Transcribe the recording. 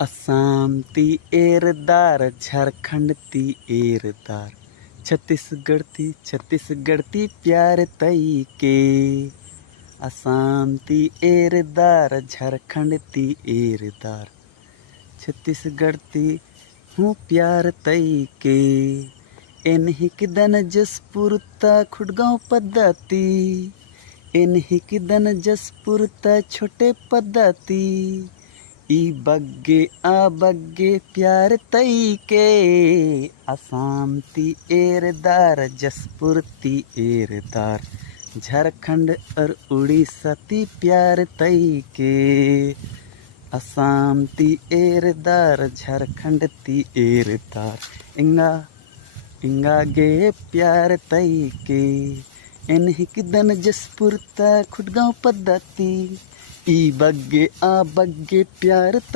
असम ती एरदार, झारखंड ती एरदार, छत्तीसगढ़ ती प्यार तई के। असम ती एरदार, झारखंड ती एरदार, छत्तीसगढ़ ती हूँ प्यार तई के। एनहिकदन जसपुरता खुडगांव पद्धती, एनहिकदन जसपुरता छोटे पद्धती, ई बग्गे आ बग्गे प्यार तई के। असम ती एरदार, जसपुर ती एरदार, झारखंड और उड़ीसा ती प्यार तई के। असम ती एरदार, झारखंड ती एरदार, इंगा इंगा गे प्यार तई के। एनहिकदन जसपुरता खुडगांव पद्धती, ई बग्गे आ बग्गे प्यार